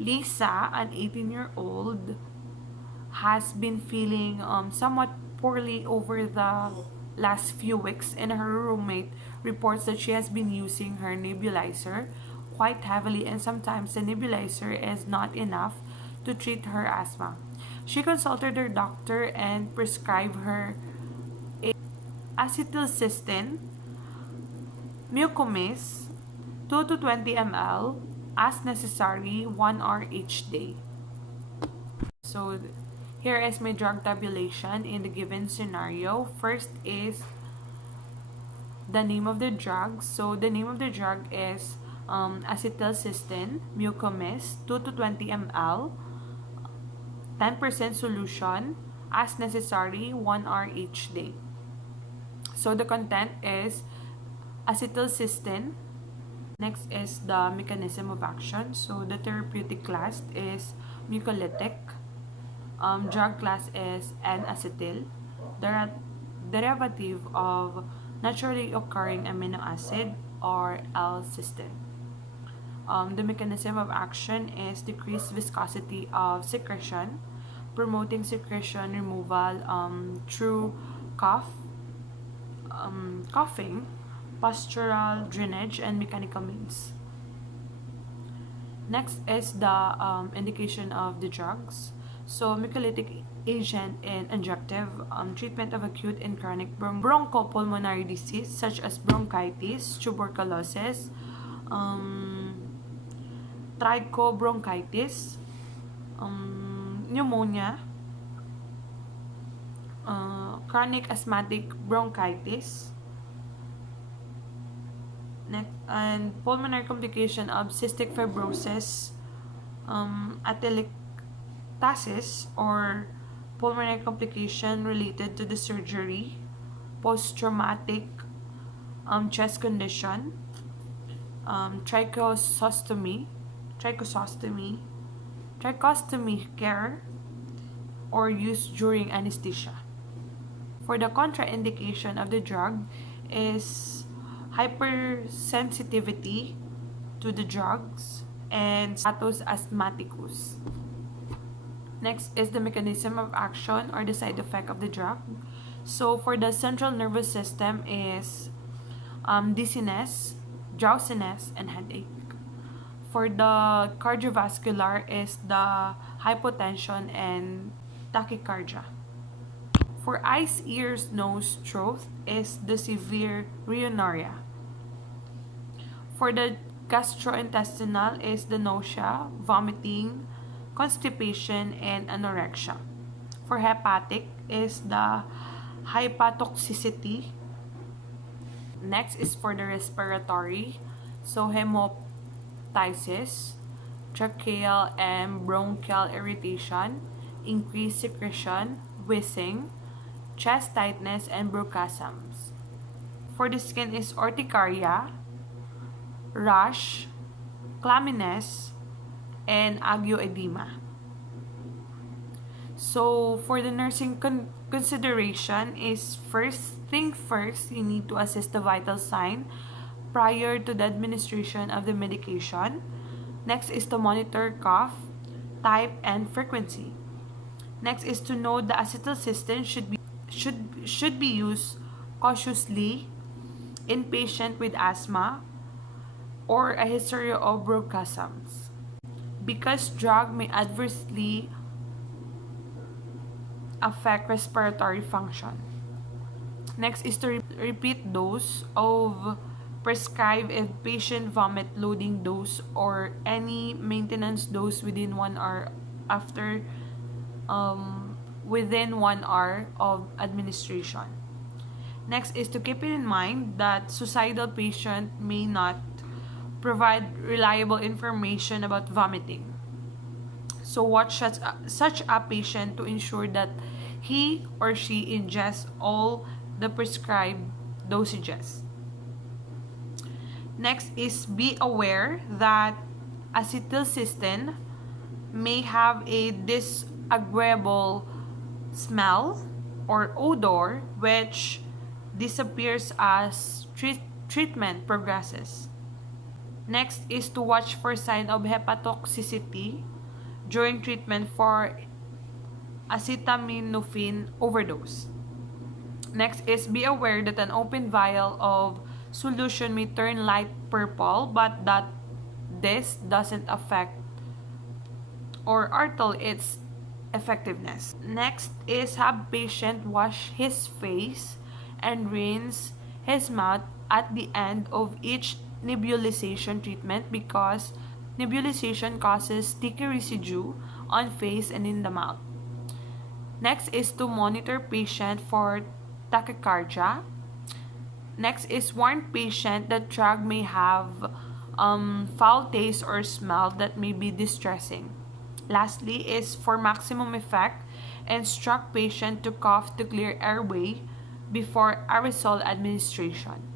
Lisa, an 18-year-old, has been feeling somewhat poorly over the last few weeks, and her roommate reports that she has been using her nebulizer quite heavily, and sometimes the nebulizer is not enough to treat her asthma. She consulted her doctor and prescribed her acetylcysteine, mucomis, 2 to 20 ml as necessary, 1 hour each day. So here is my drug tabulation in the given scenario. First is the name of the drug. So the name of the drug is acetylcysteine, mucomis, 2 to 20 ml, 10% solution, as necessary, 1 hour each day. So the content is acetylcysteine. Next is the mechanism of action. So the therapeutic class is mucolytic. Drug class is N-acetyl, derivative of naturally occurring amino acid, or L-cysteine. The mechanism of action is decreased viscosity of secretion, promoting secretion removal through coughing, postural drainage, and mechanical means. Next is the indication of the drugs. So, mucolytic agent in injective treatment of acute and chronic bronchopulmonary disease such as bronchitis, tuberculosis, trichobronchitis, pneumonia, chronic asthmatic bronchitis, and pulmonary complication of cystic fibrosis, atelectasis, or pulmonary complication related to the surgery, post-traumatic chest condition, trichostomy care, or use during anesthesia. For the contraindication of the drug is hypersensitivity to the drugs and status asthmaticus. Next is the mechanism of action or the side effect of the drug. So for the central nervous system is dizziness, drowsiness, and headache. For the cardiovascular is the hypotension and tachycardia. For eyes, ears, nose, throat is the severe rhinorrhea. For the gastrointestinal is the nausea, vomiting, constipation, and anorexia. For hepatic is the hepatotoxicity. Next is for the respiratory. So hemoptysis, tracheal and bronchial irritation, increased secretion, wheezing, chest tightness, and bronchospasms. For the skin is urticaria, rash, clamminess, and angioedema. So for the nursing consideration is first thing first, you need to assess the vital sign prior to the administration of the medication. Next is to monitor cough, type, and frequency. Next is to know the acetylcysteine should be used cautiously in patient with asthma or a history of bronchospasms, because drug may adversely affect respiratory function. Next is to repeat dose of prescribed if patient vomit loading dose or any maintenance dose within 1 hour after within 1 hour of administration. Next is to keep it in mind that suicidal patient may not provide reliable information about vomiting. So watch such a patient to ensure that he or she ingests all the prescribed dosages. Next is be aware that acetylcysteine may have a disagreeable smell or odor which disappears as treatment progresses. Next is to watch for sign of hepatotoxicity during treatment for acetaminophen overdose. Next is be aware that an open vial of solution may turn light purple, but that this doesn't affect or alter its effectiveness. Next is have patient wash his face and rinse his mouth at the end of each nebulization treatment because nebulization causes sticky residue on face and in the mouth. Next is to monitor patient for tachycardia. Next is warn patient that drug may have foul taste or smell that may be distressing. Lastly is for maximum effect, instruct patient to cough to clear airway before aerosol administration.